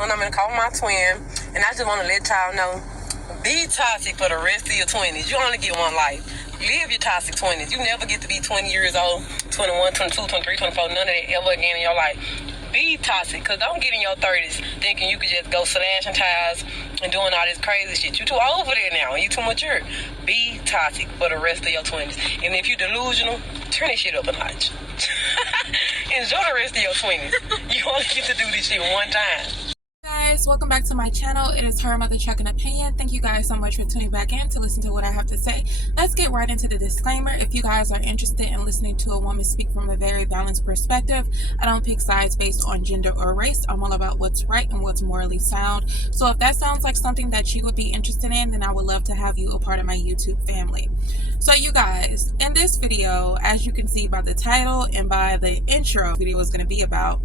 when I'm in the car with my twin, and I just want to let y'all know, be toxic for the rest of your 20s. You only get one life. Live your toxic 20s. You never get to be 20 years old, 21, 22, 23, 24, none of that ever again in your life. Be toxic, because don't get in your 30s thinking you could just go slashing tires and doing all this crazy shit. You too old for that now, and you too mature. Be toxic for the rest of your 20s. And if you delusional, turn this shit up a notch. Enjoy the rest of your 20s. You only get to do this shit one time. Guys, welcome back to my channel. It is her mother trucking opinion. Thank you guys so much for tuning back in to listen to what I have to say. Let's get right into the disclaimer. If you guys are interested in listening to a woman speak from a very balanced perspective, I don't pick sides based on gender or race. I'm all about what's right and what's morally sound. So if that sounds like something that you would be interested in, then I would love to have you a part of my YouTube family. So you guys, in this video, as you can see by the title and by the intro, video is going to be about.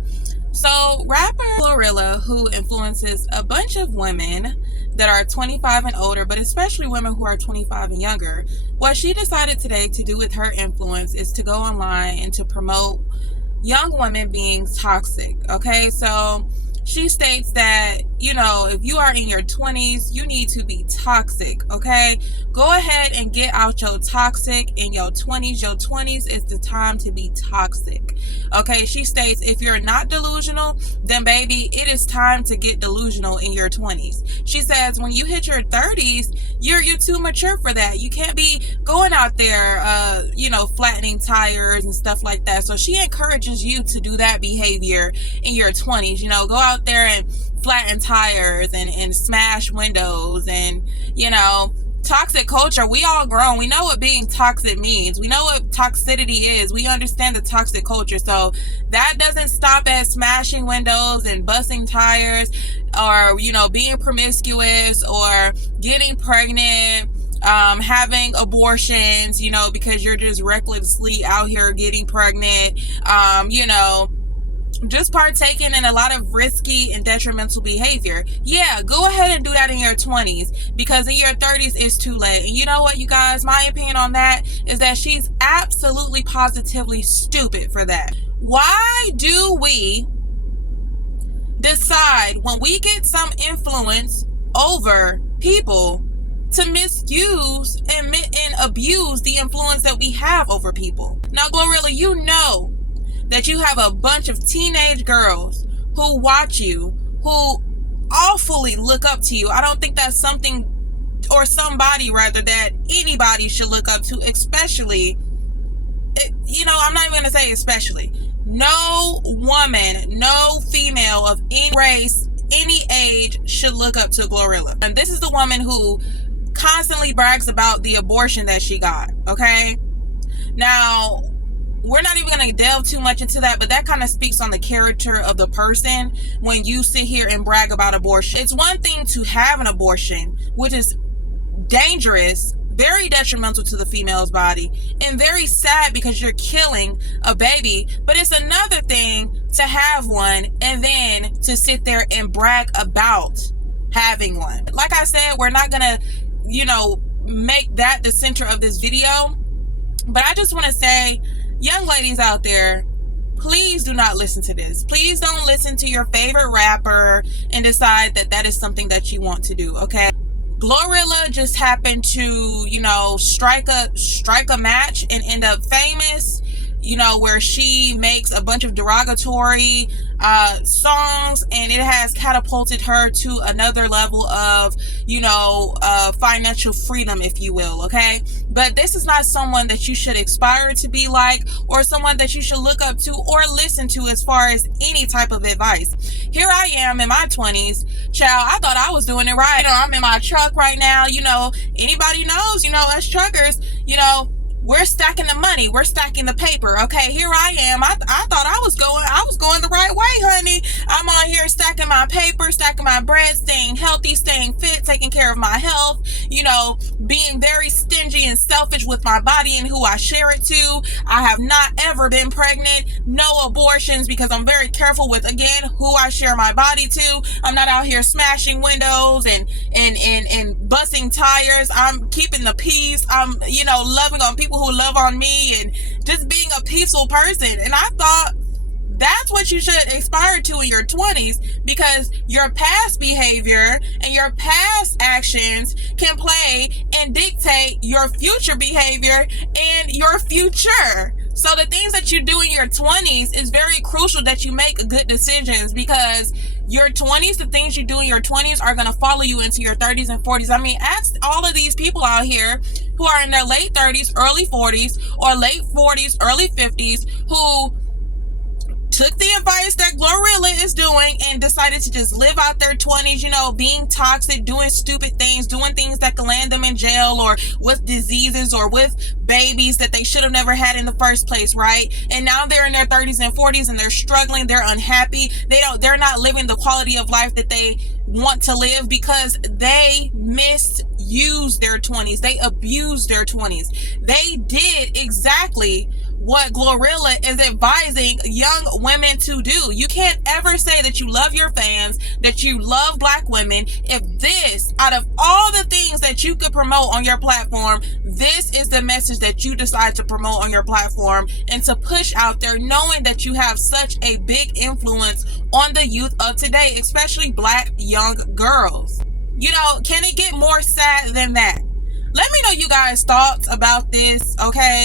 So rapper Glorilla, who influences a bunch of women that are 25 and older, but especially women who are 25 and younger, what she decided today to do with her influence is to go online and to promote young women being toxic. Okay, so she states that, you know, if you are in your 20s, you need to be toxic, okay? Go ahead and get out your toxic in your 20s. Your 20s is the time to be toxic, okay? She states, if you're not delusional, then baby, it is time to get delusional in your 20s. She says, when you hit your 30s, you're too mature for that. You can't be going out there, you know, flattening tires and stuff like that. So she encourages you to do that behavior in your 20s. You know, go out there and flatten tires and smash windows and, you know, toxic culture. We all grown. We know what being toxic means. We know what toxicity is. We understand the toxic culture. So that doesn't stop at smashing windows and busting tires or, you know, being promiscuous or getting pregnant, having abortions, you know, because you're just recklessly out here getting pregnant, you know, just partaking in a lot of risky and detrimental behavior. Yeah, go ahead and do that in your 20s, because in your 30s it's too late. And you know what, you guys, my opinion on that is that she's absolutely positively stupid for that. Why do we decide when we get some influence over people to misuse and abuse the influence that we have over people? Now, Glorilla, you know that you have a bunch of teenage girls who watch you, who awfully look up to you. I don't think that's something, or somebody rather, that anybody should look up to, especially, you know, I'm not even going to say especially. No woman, no female of any race, any age should look up to Glorilla. And this is the woman who constantly brags about the abortion that she got, okay? Now, we're not even going to delve too much into that, but that kind of speaks on the character of the person when you sit here and brag about abortion. It's one thing to have an abortion, which is dangerous, very detrimental to the female's body, and very sad because you're killing a baby. But it's another thing to have one and then to sit there and brag about having one. Like I said, we're not going to, you know, make that the center of this video, but I just want to say, young ladies out there, please do not listen to this. Please don't listen to your favorite rapper and decide that that is something that you want to do, okay? Glorilla just happened to, you know, strike a match and end up famous, you know, where she makes a bunch of derogatory songs, and it has catapulted her to another level of, you know, financial freedom, if you will, okay? But this is not someone that you should aspire to be like, or someone that you should look up to or listen to as far as any type of advice. Here I am in my 20s, child, I thought I was doing it right. You know, I'm in my truck right now, you know, anybody knows, you know, us truckers, you know, we're stacking the money. We're stacking the paper. Okay, here I am. I thought I was going the right way, honey. I'm on here stacking my paper, stacking my bread, staying healthy, staying fit, taking care of my health, you know, being very stingy and selfish with my body and who I share it to. I have not ever been pregnant, no abortions, because I'm very careful with, again, who I share my body to. I'm not out here smashing windows and busting tires. I'm keeping the peace. I'm, you know, loving on people who love on me and just being a peaceful person. And I thought That's what you should aspire to in your 20s, because your past behavior and your past actions can play and dictate your future behavior and your future. So the things that you do in your 20s is very crucial that you make good decisions, because your 20s, the things you do in your 20s are going to follow you into your 30s and 40s. I mean, ask all of these people out here who are in their late 30s, early 40s, or late 40s, early 50s, who took the advice that Glorilla is doing and decided to just live out their 20s, you know, being toxic, doing stupid things, doing things that can land them in jail or with diseases or with babies that they should have never had in the first place, right? And now they're in their 30s and 40s and they're struggling, they're unhappy, they're not living the quality of life that they want to live because they misused their 20s. They abused their 20s. They did exactly what Glorilla is advising young women to do. You can't ever say that you love your fans, that you love black women, if this, out of all the things that you could promote on your platform, this is the message that you decide to promote on your platform and to push out there, knowing that you have such a big influence on the youth of today, especially black young girls. You know, can it get more sad than that? Let me know you guys' thoughts about this, okay?